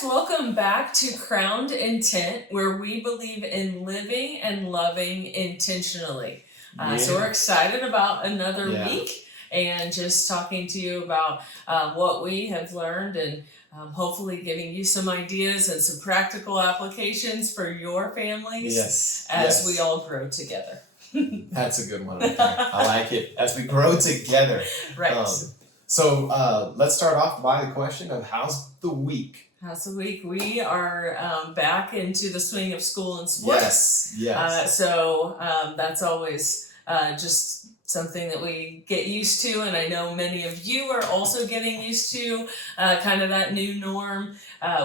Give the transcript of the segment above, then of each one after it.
guys, welcome back to Crowned Intent, where we believe in living and loving intentionally. So we're excited about another week and just talking to you about what we have learned and hopefully giving you some ideas and some practical applications for your families as we all grow together. That's a good one. Okay. I like it. As we grow together. Right. So let's start off by the question of how's the week? How's the week? We are back into the swing of school and sports. Yes. So that's always just something that we get used to, and I know many of you are also getting used to kind of that new norm,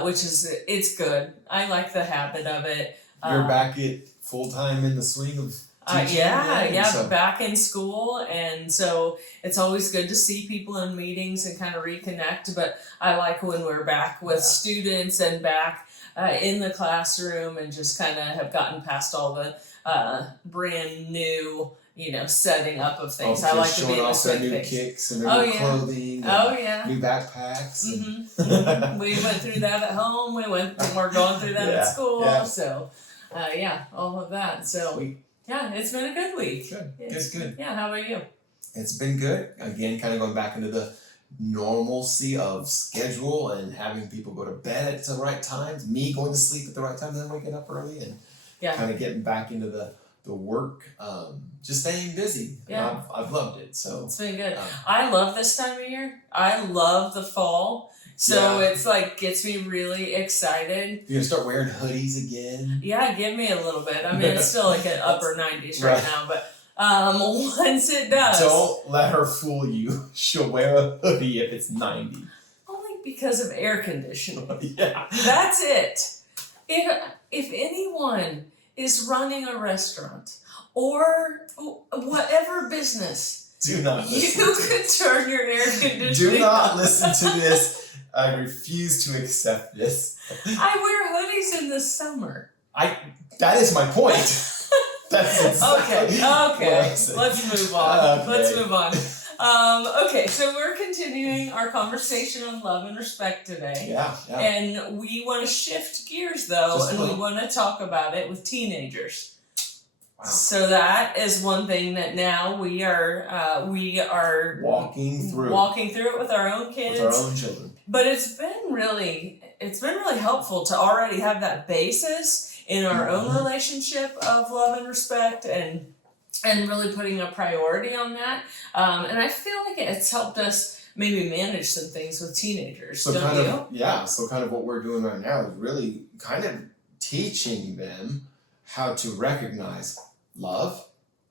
which is, it's good. I like the habit of it. You're back at full-time in the swing of teaching? So back in school, and so it's always good to see people in meetings and kind of reconnect, but I like when we're back with students and back in the classroom and just kind of have gotten past all the brand new setting up of things. I like to be in the swing new phase. kicks and their new clothing. New backpacks. Mm-hmm. We went through that at home. We're going through that at school. Yeah. So all of that. So Sweet. Yeah, it's been a good week. Good. Yeah, how about you? It's been good. Again, kind of going back into the normalcy of schedule and having people go to bed at the right times, me going to sleep at the right time, then waking up early and kind of getting back into the work, just staying busy. Yeah. I've loved it. So it's been good. I love this time of year. I love the fall. So it's like gets me really excited. You're gonna start wearing hoodies again? Yeah, give me a little bit. I mean, it's still like an upper 90s right now, but once it does. Don't let her fool you. She'll wear a hoodie if it's 90. Only because of air conditioning. Yeah. That's it. If anyone is running a restaurant or whatever business, do not listen. You could turn your air conditioning Do not listen to this. I refuse to accept this. I wear hoodies in the summer. That is my point. That's exactly okay. Let's move on. Okay. Let's move on. Okay, so we're continuing our conversation on love and respect today. Yeah. And we want to shift gears though, and we want to talk about it with teenagers. Wow. So that is one thing that now we are walking through it with our own kids, with our own children. But it's been really helpful to already have that basis in our own relationship of love and respect, and really putting a priority on that. And I feel like it's helped us maybe manage some things with teenagers. So don't you? So kind of what we're doing right now is really kind of teaching them how to recognize love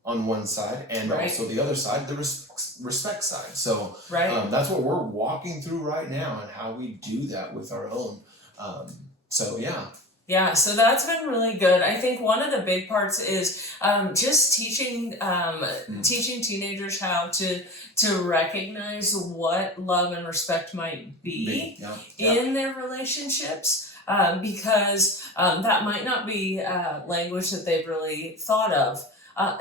on one side and also the other side, the respect side. So that's what we're walking through right now and how we do that with our own. Yeah, so that's been really good. I think one of the big parts is just teaching teenagers how to recognize what love and respect might be in their relationships. Because that might not be language that they've really thought of,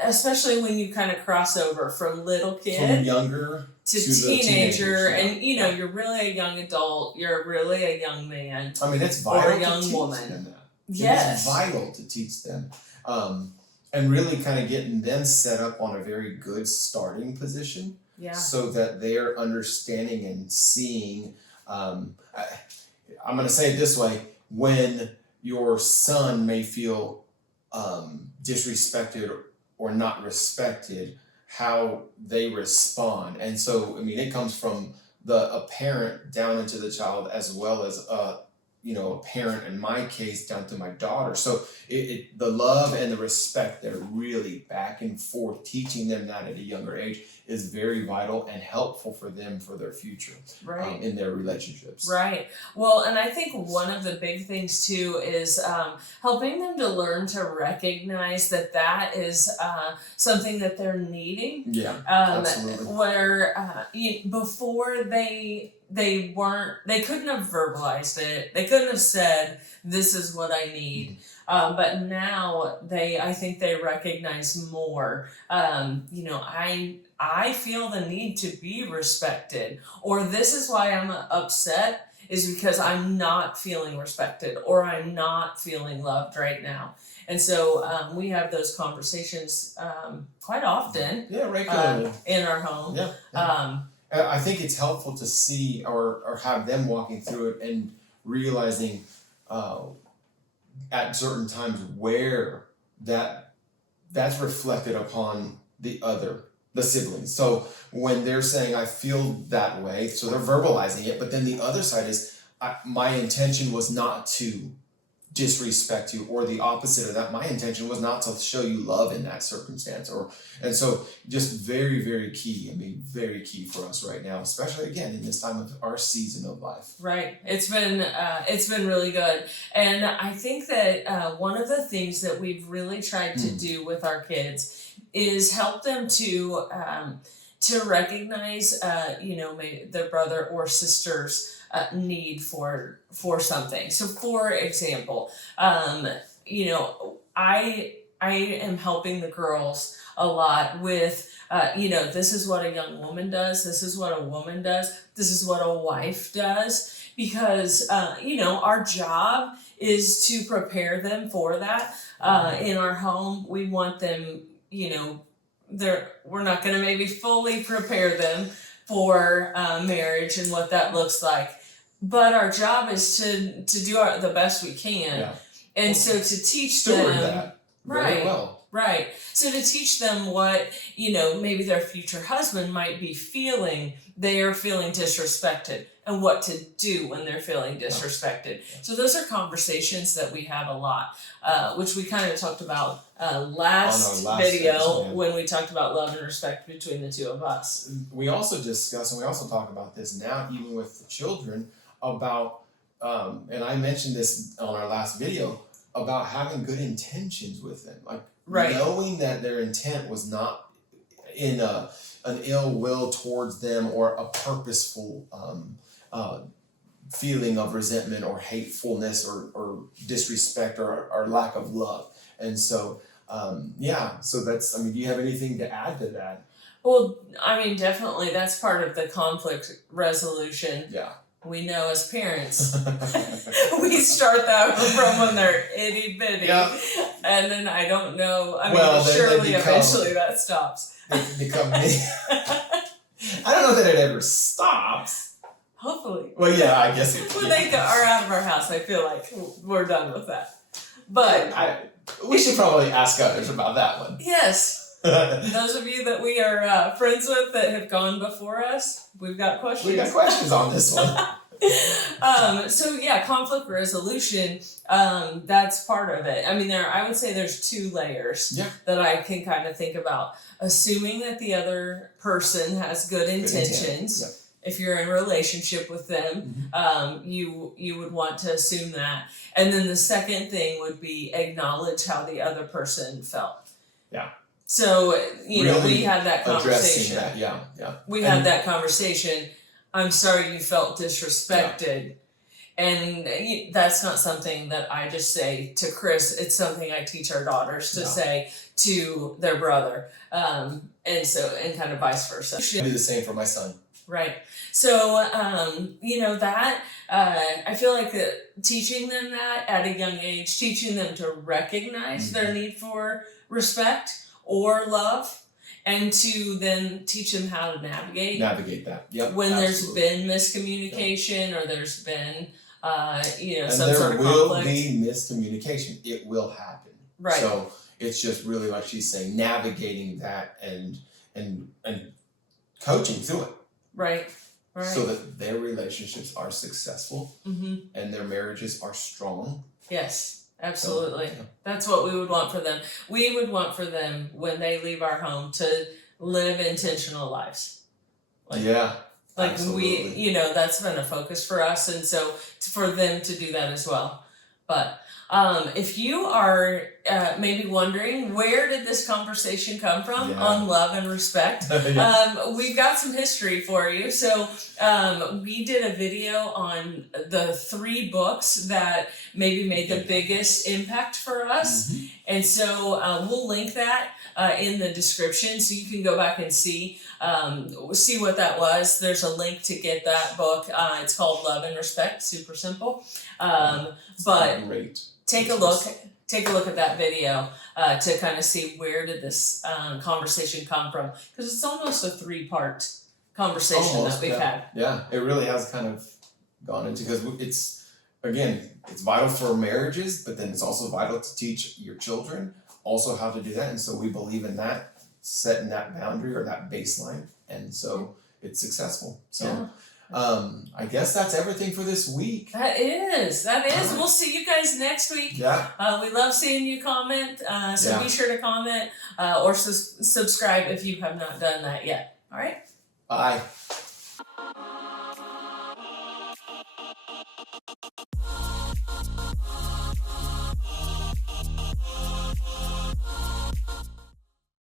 especially when you kind of cross over from little kid from younger to teenager, and you're really a young adult, you're really a young man. I mean, it's vital or a young to teach woman. them that. Yes, it's vital to teach them, and really kind of getting them set up on a very good starting position, so that they're understanding and seeing. I'm going to say it this way. When your son may feel disrespected or not respected, how they respond. And so, I mean, it comes from a parent down into the child, as well as a parent, in my case, down to my daughter. So the love and the respect, they're really back and forth, teaching them that at a younger age is very vital and helpful for them for their future in their relationships. Right. Well, and I think one of the big things too is helping them to learn to recognize that is something that they're needing. Yeah, absolutely. Where before they couldn't have verbalized it. They couldn't have said, "This is what I need." But now I think they recognize more. I feel the need to be respected, or this is why I'm upset is because I'm not feeling respected or I'm not feeling loved right now. And so we have those conversations quite often. Yeah, regularly. In our home. Yeah. I think it's helpful to see or have them walking through it and realizing at certain times where that's reflected upon the siblings. So when they're saying, I feel that way, so they're verbalizing it, but then the other side is, my intention was not to disrespect you, or the opposite of that, my intention was not to show you love in that circumstance. And so just very, very key. I mean, very key for us right now, especially again in this time of our season of life. Right. It's been really good. And I think that one of the things that we've really tried to do with our kids is help them to recognize maybe their brother or sister's need for something. So for example, I am helping the girls a lot with this is what a young woman does, this is what a woman does, this is what a wife does, because our job is to prepare them for that. In our home, we want them, we're not going to maybe fully prepare them for marriage and what that looks like. But our job is to do the best we can. Yeah. And so to teach them that very well. Right. So to teach them what, maybe their future husband might be feeling, they are feeling disrespected, and what to do when they're feeling disrespected. Yeah. So those are conversations that we have a lot, which we kind of talked about last video episode, when we talked about love and respect between the two of us. We also discuss, and we also talk about this now, even with the children, about, and I mentioned this on our last video, about having good intentions with them. Like knowing that their intent was not in an ill will towards them or a purposeful feeling of resentment or hatefulness or disrespect or lack of love. And so, so that's, do you have anything to add to that? Well, definitely that's part of the conflict resolution. Yeah. We know as parents, we start that from when they're itty bitty. Yep. And then I don't know, surely eventually that stops. They become I don't know that it ever stops. Hopefully. Well, yeah, I guess it when they are out of our house, I feel like we're done with that. But we should probably ask others about that one. Yes. Those of you that we are friends with that have gone before us, we've got questions. We got questions on this one. Conflict resolution, that's part of it. I would say there's two layers that I can kind of think about. Assuming that the other person has good intentions. Yep. If you're in a relationship with them, you would want to assume that. And then the second thing would be acknowledge how the other person felt. Yeah. So, really we had that conversation. That, we had that conversation. I'm sorry you felt disrespected. Yeah. And that's not something that I just say to Chris. It's something I teach our daughters to say to their brother. And kind of vice versa. I do the same for my son. Right. So, I feel like teaching them that at a young age, teaching them to recognize their need for respect or love, and to then teach them how to navigate that. Yep. When there's been miscommunication or there's been, some sort of conflict. There will be miscommunication. It will happen. Right. So it's just really like she's saying, navigating that and coaching through it. Right. So that their relationships are successful and their marriages are strong. Yes. Absolutely. So, That's what we would want for them. We would want for them, when they leave our home, to live intentional lives. Absolutely. That's been a focus for us. And so for them to do that as well. But if you are maybe wondering, where did this conversation come from on Yeah. love and respect? Yeah. We've got some history for you. So we did a video on the 3 books that maybe made the biggest impact for us. Mhm. And so we'll link that in the description so you can go back and see what that was. There's a link to get that book. It's called Love and Respect, super simple. But Great. take a look at that video to kind of see where did this conversation come from, because it's almost a 3-part conversation Almost, that we've had. Yeah, it really has kind of gone into, because it's, again, it's vital for marriages, but then it's also vital to teach your children also how to do that. And so we believe in that, setting that boundary or that baseline, and so it's successful. So I guess that's everything for this week. That is. We'll see you guys next week. Yeah. We love seeing you comment. So be sure to comment or subscribe if you have not done that yet. All right. Bye.